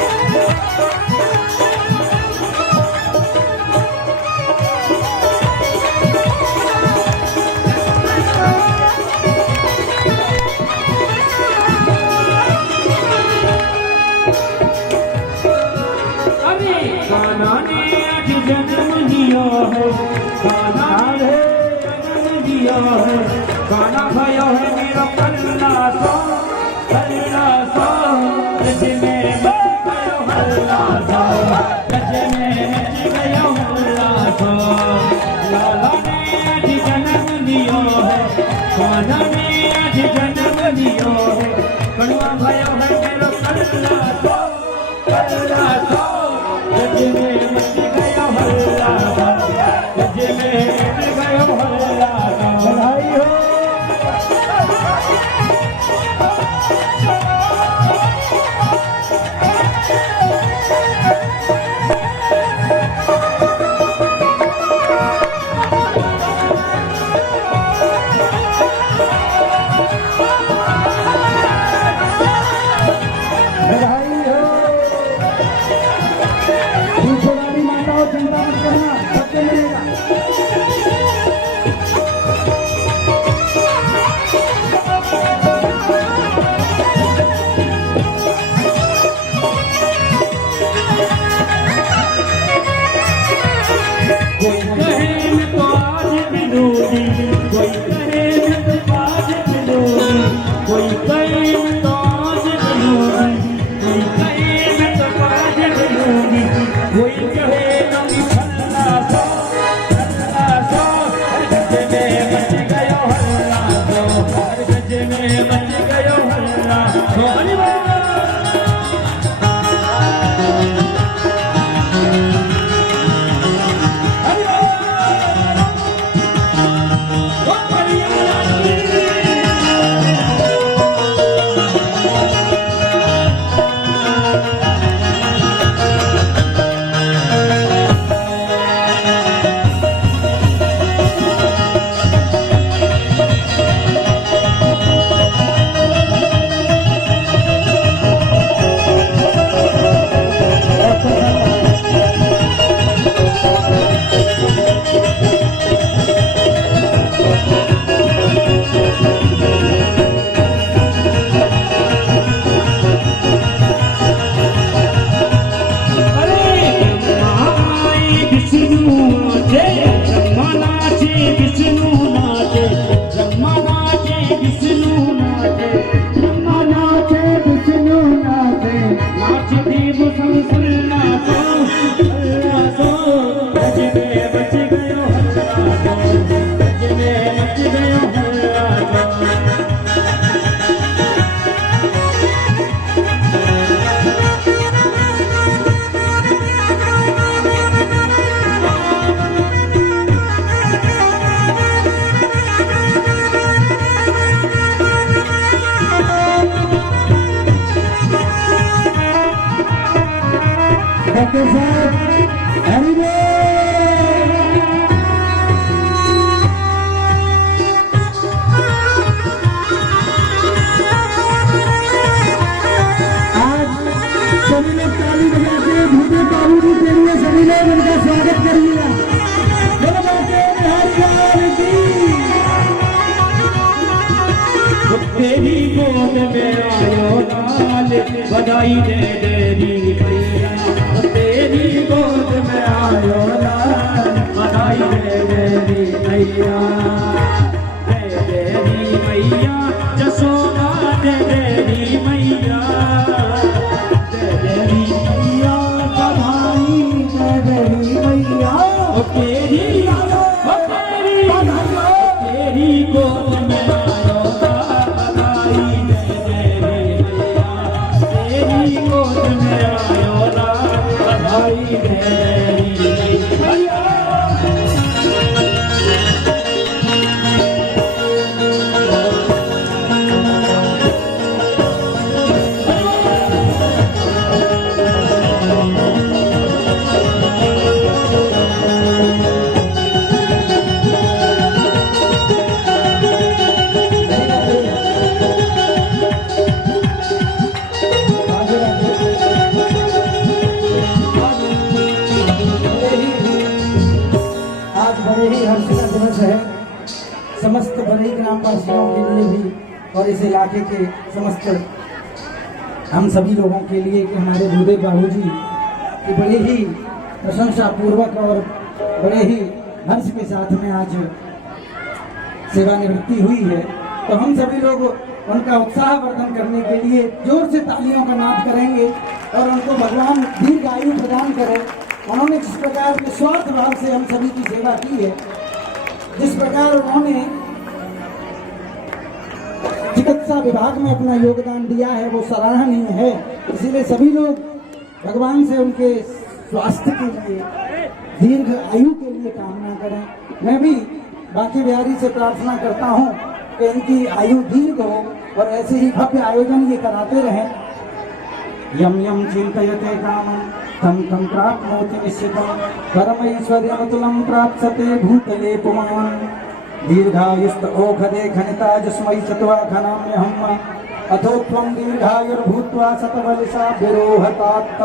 अरे कान्हा ने आज जन्म लिया है, कान्हा ने जन्म लिया है। कान्हा भयो है मेरा कल्ला सो, कल्ला सो गज में मच गयो हल्ला सो, गज में मच गयो हल्ला सो। लाला ने आज जन्म लिया है, कान्हा ने आज जन्म लिया है। कड़वा भयो है मेरा कल्ला सो, कल्ला सो गज में मच गयो हल्ला सो, गज में मच गयो हल्ला सो। बधाई हो। बधाई हो। पीछे वाली माताओं चिंता मत करना, सबको मिलेगा। कोई कहे मैं तो आज मिलूंगी, कोई कहे मैं तो आज मिलूंगी, कोई कहे मैं तो आज मिलूंगी, कोई कहे मैं तो आज मिलूंगी, कोई कहे मैं फल्ला सो, फल्ला सो गज में मच गयो हल्ला सो, गज में मच गयो हल्ला सो। हरि बोल। लोग उनका स्वागत करिएगा। बोलो बाटे बिहारी लाल की। तेरी गोद में आयो लाल, बधाई दे तेरी मैया। तेरी गोद में आयो लाल, बधाई दे तेरी मैया। दे तेरी मैया जसोदा, दे तेरी मैया। दे तेरी मैया बधाई दे तेरी मैया। तेरी तेरी गोद में आयो लाल, बधाई दे तेरी मैया। तेरी गोद में आयो लाल, बधाई दे तेरी मैया। आज बड़े ही हर्ष का दिवस है समस्त बड़े ग्रामवासियों के लिए भी और इस इलाके के समस्त हम सभी लोगों के लिए कि हमारे भूदेव बाबू जी की बड़ी ही प्रशंसा पूर्वक और बड़े ही हर्ष के साथ में आज सेवानिवृत्ति हुई है। तो हम सभी लोग उनका उत्साहवर्धन करने के लिए जोर से तालियों का नाद करेंगे और उनको भगवान दीर्घ आयु प्रदान करे। उन्होंने जिस प्रकार के स्वार्थ भाव से हम सभी की सेवा की है, जिस प्रकार उन्होंने चिकित्सा विभाग में अपना योगदान दिया है, वो सराहनीय है। इसीलिए सभी लोग भगवान से उनके स्वास्थ्य के लिए, दीर्घ आयु के लिए कामना करें। मैं भी बांके बिहारी से प्रार्थना करता हूँ कि इनकी आयु दीर्घ हो और ऐसे ही भव्य आयोजन ये कराते रहें। यम यम चिंतयते कामं तं तं प्राप्नोति निश्चितं, परमैश्वर्यमतुलं प्राप्स्यते भूतले पुमान्। दीर्घायुस्त ओखदे खनिता जस्मै चत्वा खनाम्यहम्, अथो त्वं दीर्घायुर्भूत्वा शतवलिशा विरोहतात्।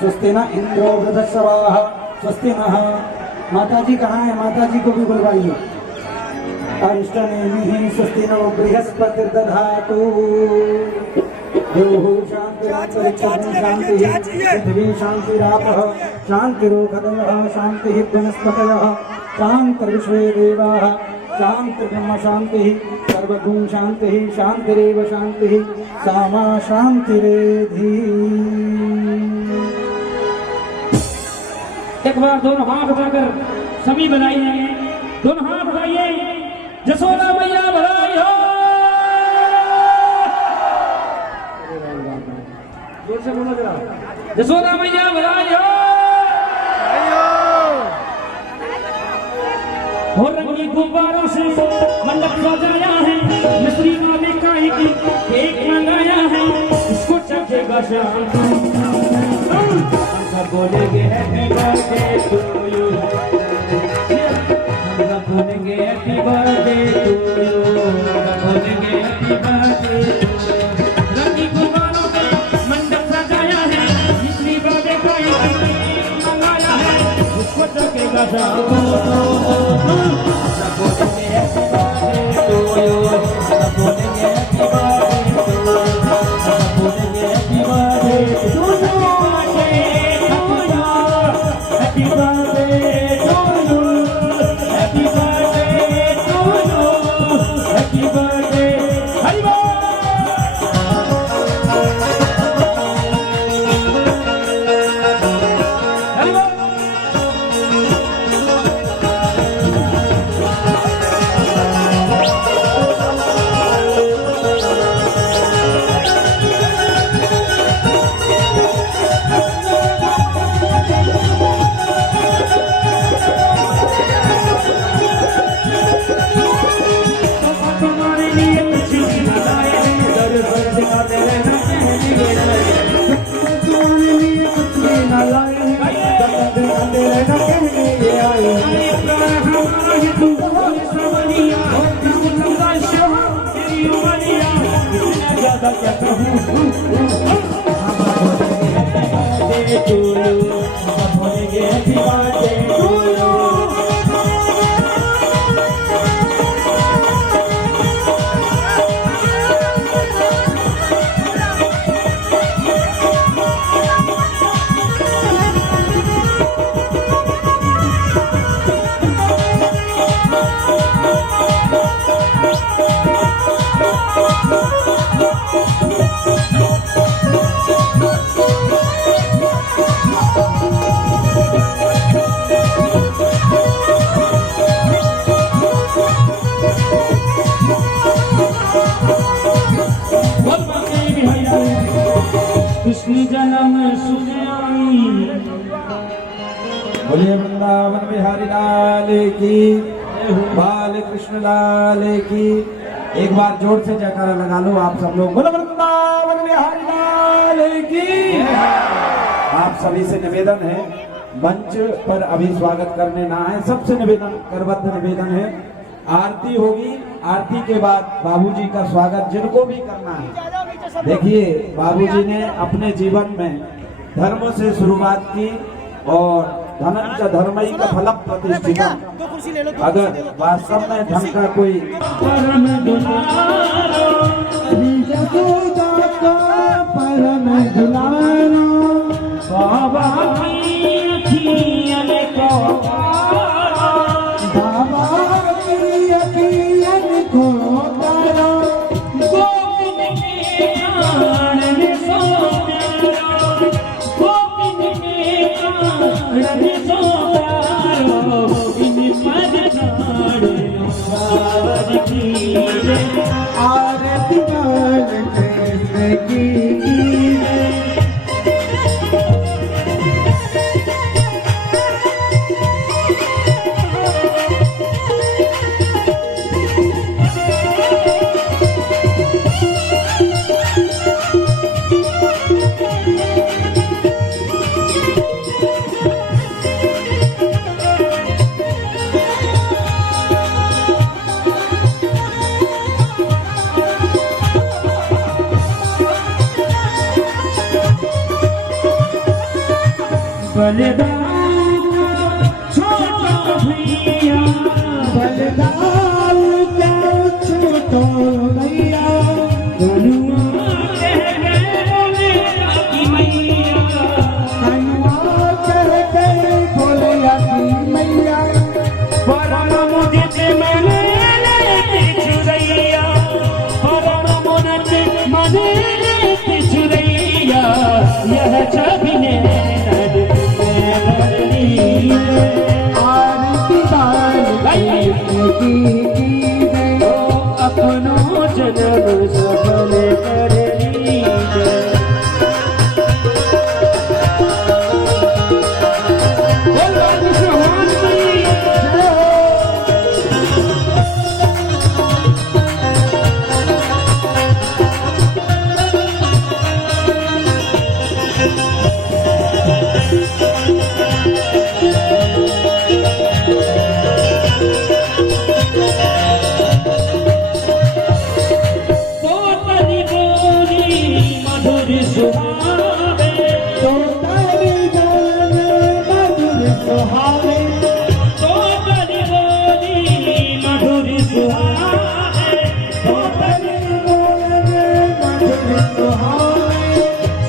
स्वस्ति न इंद्रो वृद्धश्रवाः स्वस्ति नः। माता जी कहाँ है? माता जी को भी बुलवाइए। अरिष्टनेमिः स्वस्ति नो बृहस्पतिर्दधातु। देवो शान्तिरन्तरिक्षं शान्तिः, पृथिवी शान्तिरापः शान्तिरोषधयः, शान्तिः वनस्पतयः, शान्तिर्विश्वे देवाः, शान्तिर्ब्रह्म शान्तिः, सर्वगुण शान्तिः, शान्तिरेव शान्तिः, सा मा शान्तिरेधि। एक बार दोनों हाथ उठाकर सभी बधाई देंगे। दोनों हाथ उठाइए। जसोदा मैया बधाई हो। जोर से बोलो जरा। जसोदा मैया बधाई हो। और रंगी गुब्बारों से मंडप सजाया है, मिस्त्री वाले काहे की केक मंगाया है, इसको चखेगा शाम। सब बोलेंगे हैप्पी बर्थडे टू यू, सब बोलेंगे हैप्पी बर्थडे टू यू, सब बोलेंगे हैप्पी बर्थडे। रंगी गुब्बारों से मंडप सजाया है, मिस्त्री वाले काहे की केक मंगाया है, इसको चखेगा शाम। बोलिए वृंदावन बिहारी लाल की, बाल कृष्ण लाल की। एक बार जोर से जयकारा लगा लो आप सब लोग, बोलो वृंदावन बिहारी लाल की। आप सभी से निवेदन है, मंच पर अभी स्वागत करने ना है, सबसे निवेदन करबद्ध निवेदन है, आरती होगी, आरती के बाद बाबूजी का स्वागत जिनको भी करना है। देखिए बाबूजी ने अपने जीवन में धर्म से शुरुआत की और धनंच धर्मई का फल प्रतिष्ठितम। अगर वास्तव में धन का कोई परम दुलारो परम दुलारो बाबा की अखियन को बाबा की अखियन को तारो गोपिन के कान में सो प्यारो, गोपिन के कान में सो प्यारो, इन पद काढ़ो बाबर की जय। आरती बाल कृष्ण की बलदान छोटा भैया, बलदान का छोटो भैया, बलुआ कह गए की मैया, कनुआ कर गए भोलिया की मैया, परम मुझे मैंने छुरैया, परम मुझे मने छुरैया, यह छवि ने आरती बाल कृष्ण की अपनो जन्म सफल कर लीजिए।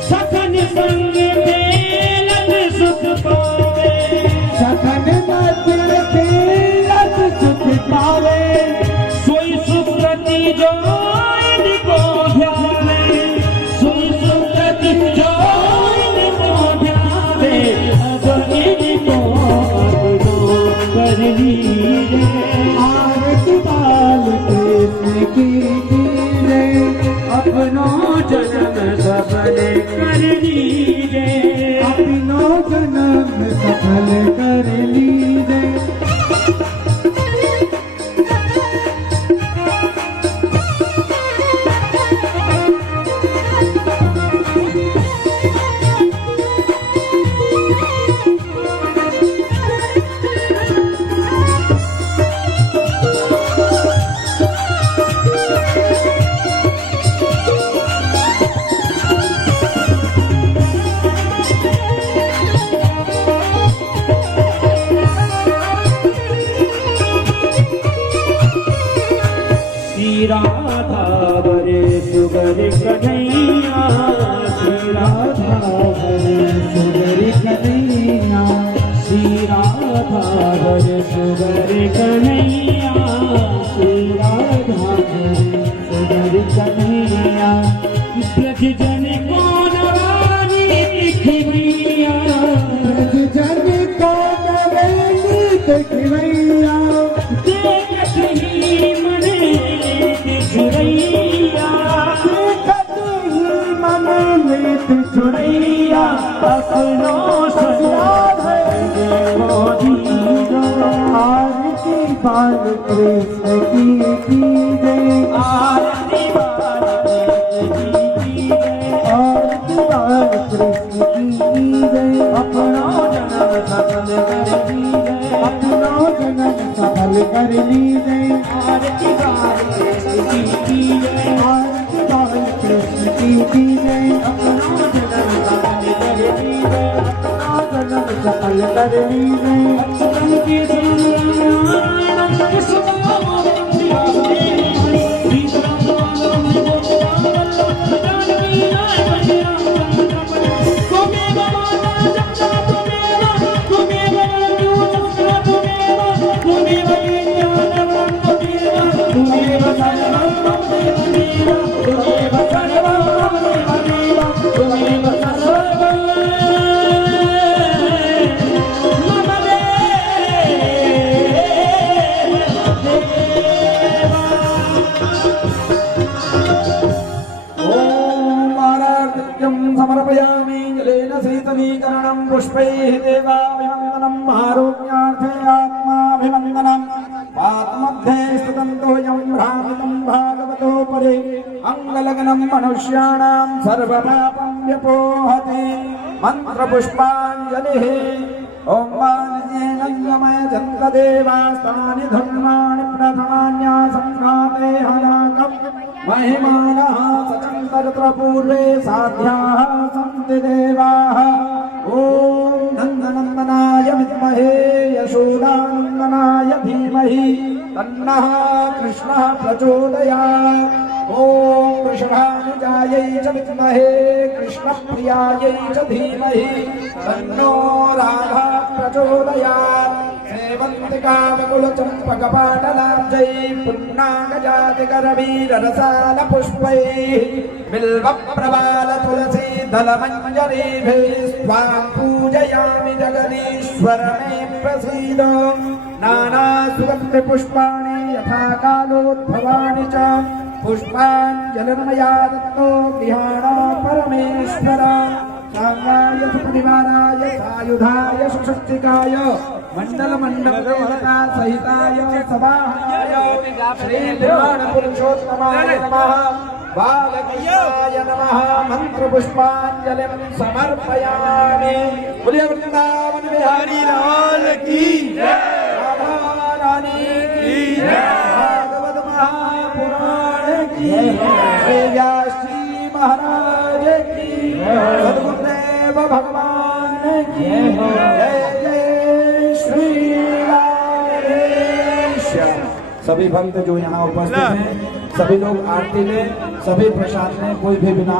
सखन संग खेलत सुख पावे, सखन मत खेलत सुख पावे, सोई सुकृति जो इनको ध्यावे, सोई सुकृति जो इनको ध्यावे, अब इनको अपनो कर लीजिए। आरती बाल कृष्ण की अपनो जन्म सफल कर लीजिए। अपनो जन्म सफल कर लीजिए। राधा बरे सुगर कन्हैया, श्री राधा बरे सुगर कन्हैया, श्री राधा बरे सुगर कन्हैया, श्री राधा बरे सुगर कन्हैया, ब्रज जन को नवानी दिखवैया, ब्रज जन को नवानी दिखवैया, देखत ही मने छुरैया, देखत ही मन में सुनैया अपनो संग देखो जीरो आरती बाल कृष्ण की जय आरती बाल कृष्ण की जय अपनो जन्म सफल कर दीजिए अपनो जन्म सफल कर लीजिए आरती बाल कृष्ण की जय आरती बाल कृष्ण की जय अपनो जन्म सफल कर दीजिए अपना जन्म सफल कर लीजिए समर्पयामि जलेन शीतलीकरणं पुष्पैः देवाभिवन्दनम् आरोग्यार्थे आत्माभिवन्दनम् पातमध्ये स्तुतन्तोऽयं भ्रामितं भागवतोपरि अङ्गलग्नं मनुष्याणां सर्वपापं व्यपोहति मन्त्रपुष्पाञ्जलिः ॐ वाणिज्येनन्दमय चन्द्रदेवास्तानि धर्माणि प्रथमान्यासङ्घाते हलाकम् महिमानः सचन्तरपूर्वे साध्याः सन्ति देवाः ॐ नन्दनन्दनाय विद्महे यशोदानन्दनाय धीमहि तन्नः कृष्णः प्रचोदयात् ॐ वृषभानुजायै च विद्महे कृष्णप्रियायै च धीमहि तन्नो राधा प्रचोदयात् सेवन्तिकामकुलचम्पकपाटलाब्जै पुन्नागजातिकरवीररसालपुष्पैः बिल्वप्रबालतुलसीदलमञ्जरीभिः स्वां पूजयामि जगदीश्वर मे प्रसीद नानासुगन्धिपुष्पाणि यथा कालोद्भवानि च पुष्पाञ्जलिर्मया दत्तो गृहाणा परमेश्वर साङ्गाय सुपरिवाराय सायुधाय सुशक्तिकाय मण्डलमण्डलदेवता सहिताय सभाय श्रीपुराणपुरुषोत्तमाय नमः बालकृष्णाय नमः मन्त्रपुष्पाञ्जलिं समर्पयामि बोलिए वृंदावन बिहारी लाल की जय राधा रानी की जय भागवत महापुराण की जय श्री व्यासजी महाराज की सद्गुरुदेव भगवान की जय जय श्री राधेश्याम। सभी भक्त जो यहाँ उपस्थित हैं सभी लोग आरती लें, सभी प्रसाद लें, कोई भी बिना